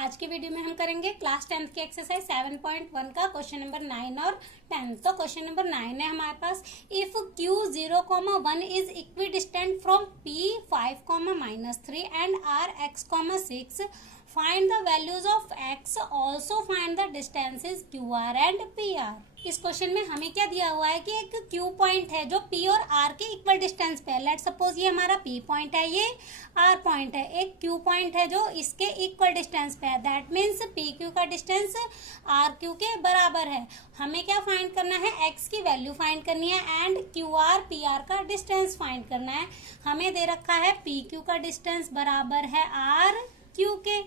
आज की वीडियो में हम करेंगे क्लास 10th की एक्सरसाइज 7.1 का क्वेश्चन नंबर 9 और 10। तो क्वेश्चन नंबर 9 है हमारे पास, if Q 0,1 is equidistant from P 5,-3 and R x, 6 find the values of x, also find the distances QR and PR। इस क्वेश्चन में हमें क्या दिया हुआ है कि एक Q पॉइंट है जो P और R के इक्वल डिस्टेंस पे है। लेट सपोज ये हमारा P पॉइंट है, ये R पॉइंट है। एक Q पॉइंट है जो इसके इक्वल डिस्टेंस पे है, दैट मीन्स PQ का डिस्टेंस RQ के बराबर है। हमें क्या फाइंड करना है, x की वैल्यू फाइंड करनी है एंड QR PR का डिस्टेंस फाइंड करना है। हमें दे रखा है PQ का डिस्टेंस बराबर है RQ के,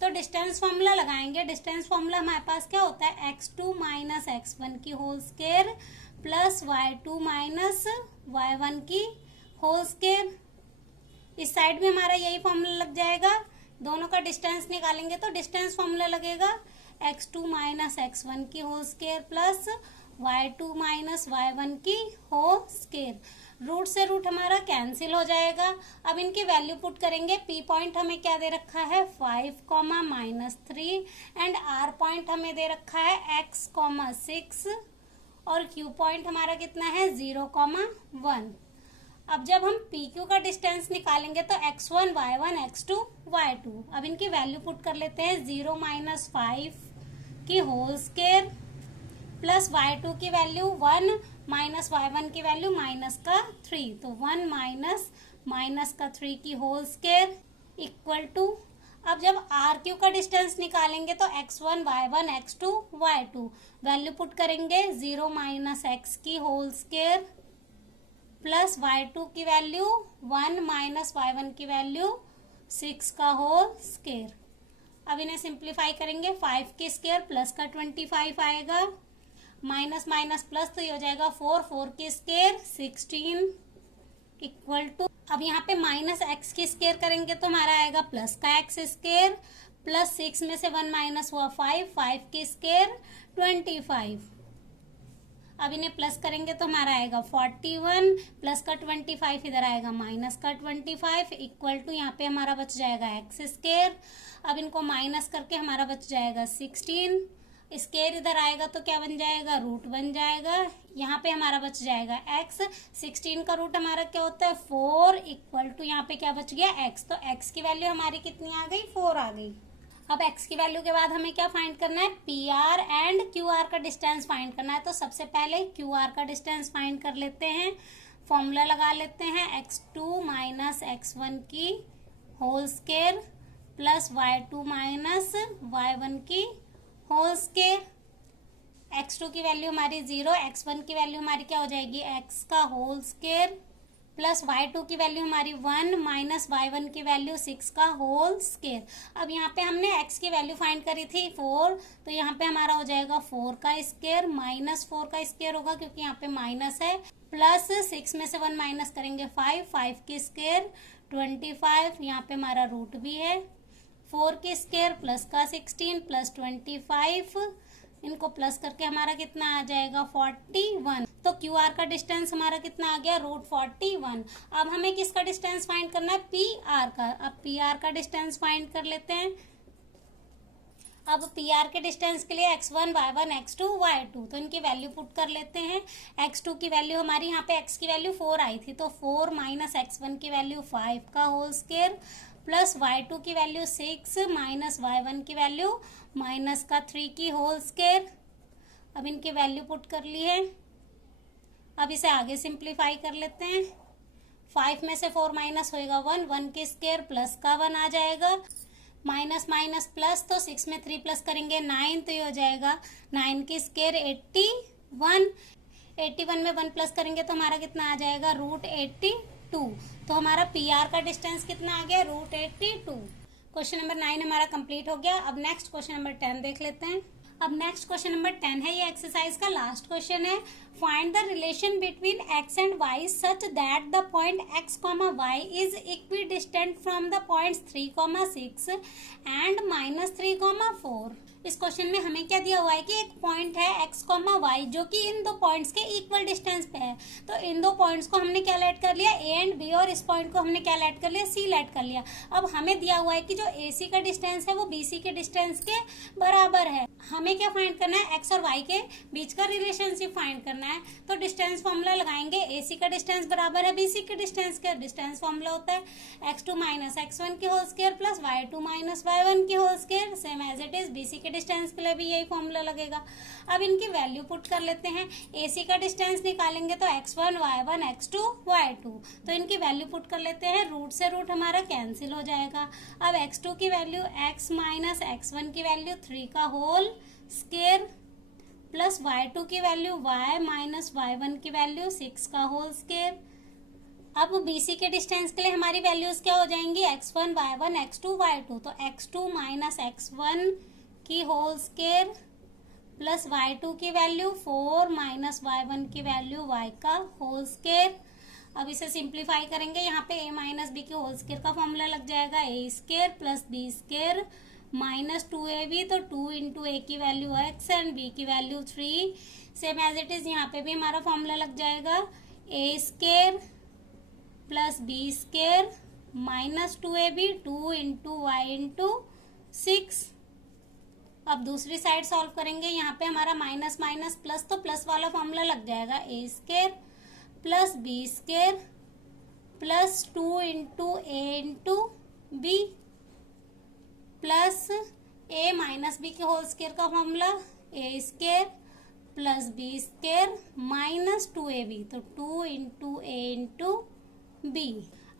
तो डिस्टेंस फॉर्मूला लगाएंगे। डिस्टेंस फॉर्मूला हमारे पास क्या होता है, x2 माइनस x1 की whole square plus y2 minus y1 की होल स्क्वायर। इस साइड में हमारा यही फॉर्मूला लग जाएगा। दोनों का डिस्टेंस निकालेंगे तो डिस्टेंस फॉर्मूला लगेगा x2 माइनस x1 की whole square plus y2 minus y1 की होल स्क्वायर। रूट से रूट हमारा कैंसिल हो जाएगा। अब इनकी वैल्यू पुट करेंगे। P पॉइंट हमें क्या दे रखा है 5,-3 एंड R पॉइंट हमें दे रखा है x, 6 और Q पॉइंट हमारा कितना है 0,1। अब जब हम PQ का डिस्टेंस निकालेंगे तो x1 y1 x2 y2। अब इनकी वैल्यू पुट कर लेते हैं। 0-5 की होल स्क्वायर प्लस y2 की वैल्यू 1 माइनस y1 की वैल्यू -3, तो 1 माइनस का 3 की होल स्क्वायर इक्वल टू। अब जब RQ का डिस्टेंस निकालेंगे तो x1 y1 x2 y2 value put करेंगे। 0 माइनस x की होल स्क्वायर प्लस y2 की वैल्यू 1 माइनस y1 की वैल्यू 6 का होल स्क्वायर। अब इन्हें सिंप्लीफाई करेंगे। 5 की स्क्वायर प्लस का 25 आएगा, माइनस माइनस प्लस तो ये हो जाएगा 4 की स्क्वायर 16 इक्वल टू। अब यहाँ पे माइनस एक्स की स्क्वायर करेंगे तो हमारा आएगा प्लस का एक्स स्क्वायर प्लस 6 में से 1 माइनस हुआ 5 की स्क्वायर 25। अब इन्हें प्लस करेंगे तो हमारा आएगा 41 प्लस का 25 इधर आएगा माइनस का 25 इक्वल टू। यहाँ पे हमारा बच जाएगा एक्स स्क्वायर। अब इनको माइनस करके हमारा बच जाएगा 16। स्क्वायर इधर आएगा तो क्या बन जाएगा, रूट बन जाएगा। यहाँ पे हमारा बच जाएगा x। 16 का रूट हमारा क्या होता है 4 इक्वल टू। यहाँ पे क्या बच गया x, तो x की वैल्यू हमारी कितनी आ गई 4 आ गई। अब x की वैल्यू के बाद हमें क्या फाइंड करना है, PR एंड QR का डिस्टेंस फाइंड करना है। तो सबसे पहले QR का डिस्टेंस फाइंड कर लेते हैं। फॉर्मूला लगा लेते हैं। x2 माइनस x1 की whole square plus y2 minus y1 की होल स्क्वायर। x2 की वैल्यू हमारी 0, x1 की वैल्यू हमारी क्या हो जाएगी x का होल स्क्वायर प्लस y2 की वैल्यू हमारी 1 माइनस y1 की वैल्यू 6 का होल स्क्वायर। अब यहाँ पे हमने x की वैल्यू फाइंड करी थी 4, तो यहाँ पे हमारा हो जाएगा 4 का स्क्वायर माइनस 4 का स्क्वायर होगा क्योंकि यहाँ पे माइनस है, प्लस 6 में से 1 माइनस करेंगे 5 की स्क्वायर 25। यहाँ पे हमारा रूट भी है। 4 की स्क्वायर प्लस का 16 प्लस 25, इनको प्लस करके हमारा कितना आ जाएगा 41। तो QR का डिस्टेंस हमारा कितना आ गया √41। अब हमें किसका डिस्टेंस फाइंड करना है, PR का। अब PR का डिस्टेंस फाइंड कर लेते हैं। अब PR के डिस्टेंस के लिए x1 y1 x2 y2, तो इनकी वैल्यू पुट कर लेते हैं। x2 की वैल्यू हमारी यहाँ पे x की वैल्यू 4 आई थी, तो 4 माइनस x1 की वैल्यू 5 का होल स्क्वायर प्लस y2 की वैल्यू 6 माइनस y1 की वैल्यू माइनस का 3 की होल स्क्वायर। अब इनकी वैल्यू पुट कर ली है। अब इसे आगे सिंप्लीफाई कर लेते हैं। 5 में से 4 माइनस होएगा 1 की स्क्वायर प्लस का 1 आ जाएगा, माइनस माइनस प्लस, तो 6 में 3 प्लस करेंगे 9, तो ये हो जाएगा 9 की स्क्वायर 81 में 1 प्लस करेंगे तो हमारा कितना आ जाएगा √82। तो हमारा PR का डिस्टेंस कितना आ गया √82। क्वेश्चन नंबर 9 हमारा कंप्लीट हो गया। अब नेक्स्ट क्वेश्चन नंबर 10 देख लेते हैं। अब नेक्स्ट क्वेश्चन नंबर 10 है, ये एक्सरसाइज का लास्ट क्वेश्चन है। Find the relation between x and y such that the point x, y is equidistant from the points 3, 6 and -3, 4। इस क्वेश्चन में हमें क्या दिया हुआ है कि एक पॉइंट है x, y जो कि इन दो पॉइंट्स के इक्वल डिस्टेंस पे है। तो इन दो पॉइंट्स को हमने क्या लेट कर लिया, a एंड b, और इस पॉइंट को हमने क्या लेट कर लिया, c लेट कर लिया। अब हमें दिया हुआ है कि जो ac का डिस्टेंस है वो bc के डिस्टेंस के बराबर है। हमें क्या फाइंड करना है, x और y के बीच का रिलेशनशिप फाइंड करना है। तो डिस्टेंस फॉर्मूला लगाएंगे, ac का डिस्टेंस बराबर है bc के डिस्टेंस के। डिस्टेंस फॉर्मूला होता है x2 माइनस x1 की whole square plus y2 minus y1 की whole square, same as it is bc के डिस्टेंस के लिए भी यही फॉर्मूला लगेगा। अब इनकी वैल्यू पुट कर लेते हैं। AC का डिस्टेंस निकालेंगे तो x1 y1 x2 y2, तो इनकी वैल्यू पुट कर लेते हैं। रूट से रूट हमारा कैंसिल हो जाएगा। अब x2 की वैल्यू x माइनस x1 की वैल्यू 3 का होल स्क्वायर प्लस y2 की वैल्यू y माइनस y1 की वैल्यू 6 का होल स्क्वायर। अब BC के डिस्टेंस के लिए हमारी वैल्यूज क्या हो जाएंगी, x1 y1 x2 y2, तो x2 माइनस x1 की होल स्क्वायर प्लस y2 की वैल्यू 4 माइनस y1 की वैल्यू y का होल स्क्वायर। अब इसे सिंप्लीफाई करेंगे, यहाँ पे a माइनस b की होल स्क्वायर का फॉर्मूला लग जाएगा, a square plus b square minus 2ab, तो 2 इंटू a की वैल्यू x एंड b की value 3, same as it is यहाँ पे भी हमारा फॉर्मूला लग जाएगा, a square plus b square minus 2ab, 2 into y into 6। अब दूसरी साइड सॉल्व करेंगे, यहाँ पे हमारा माइनस माइनस प्लस, तो प्लस वाला फॉर्मूला लग जाएगा, a square plus b square plus 2 into a into b plus a minus b के होल स्क्वायर का formula a square plus b square minus 2ab, तो 2 इंटू a इंटू b।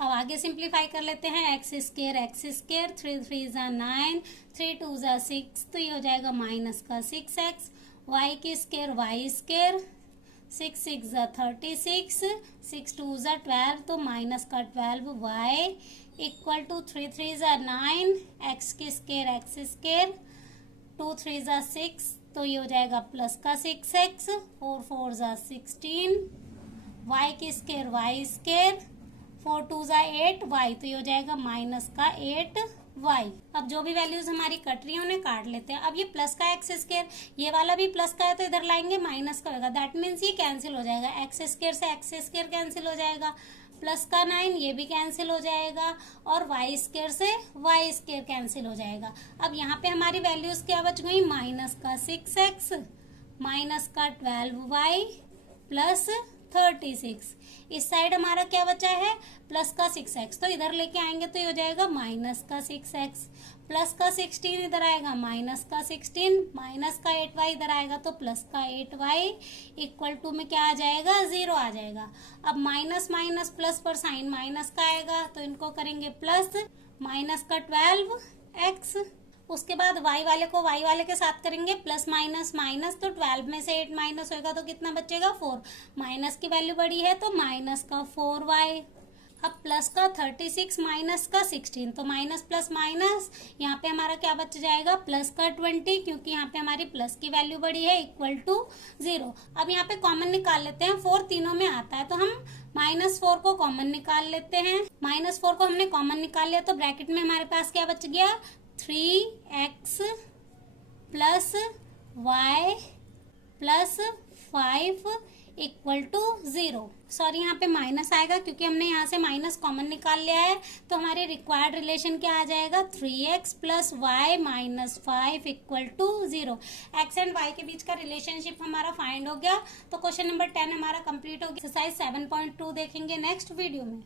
अब आगे simplify कर लेते हैं, x स्क्वायर 3 3 जा 9, 3 2 जा 6, तो ये हो जाएगा माइनस का 6x, y की स्क्वायर y स्क्वायर 6 6 जा 36, 6 2 जा 12, तो माइनस का 12y इक्वल टू 3 3 जा 9, x की स्क्वायर x स्क्वायर 2 3 जा 6, तो ये हो जाएगा प्लस का 6x, 4 4 जा 16, y की स्क्वायर y स्क्वायर 4 2 जा 8y, तो ये हो जाएगा माइनस का 8y। अब जो भी वैल्यूज हमारी कट रही है उन्हें काट लेते हैं। अब ये प्लस का एक्स स्क्वायर, ये वाला भी प्लस का है तो इधर लाएंगे माइनस का होगा, दैट मीन्स ये कैंसिल हो जाएगा, एक्स स्क्वायर से एक्स स्क्वायर कैंसिल हो जाएगा, प्लस का 9 ये भी कैंसिल हो जाएगा, और वाई स्क्वायर से वाई स्क्वायर कैंसिल हो जाएगा। अब यहाँ पे हमारी वैल्यूज क्या बच गई, माइनस का 6x माइनस का 12y प्लस 36। इस साइड हमारा क्या बचा है, प्लस का 6x, तो इधर लेके आएंगे तो ये हो जाएगा माइनस का 6x प्लस का 16, इधर आएगा माइनस का 16, माइनस का 8y इधर आएगा तो प्लस का 8y इक्वल टू में क्या आ जाएगा, 0 आ जाएगा। अब माइनस माइनस प्लस पर साइन माइनस का आएगा, तो इनको करेंगे प्लस, माइनस का 12x, उसके बाद y वाले को y वाले के साथ करेंगे प्लस माइनस माइनस, तो 12 में से 8 माइनस होगा तो कितना बचेगा, 4, माइनस की वैल्यू बड़ी है तो माइनस का 4y। अब प्लस का 36 माइनस का 16, तो माइनस प्लस माइनस यहाँ पे हमारा क्या बच जाएगा, प्लस का 20, क्योंकि यहाँ पे हमारी प्लस की वैल्यू बड़ी है, इक्वल टू 0। अब यहाँ पे कॉमन निकाल लेते हैं, 4 तीनों में आता है तो हम -4 को कॉमन निकाल लेते हैं। -4 को हमने कॉमन निकाल लिया तो ब्रैकेट में हमारे पास क्या बच गया, 3x plus y plus 5 equal to 0। Sorry यहाँ पे माइनस आएगा क्योंकि हमने यहाँ से माइनस कॉमन निकाल लिया है, तो हमारे रिक्वायर्ड रिलेशन क्या आ जाएगा, 3x plus y minus 5 equal to 0। x and y के बीच का रिलेशनशिप हमारा फाइंड हो गया। तो क्वेश्चन नंबर 10 हमारा कंप्लीट हो गया। एक्सरसाइज 7.2 देखेंगे नेक्स्ट वीडियो में।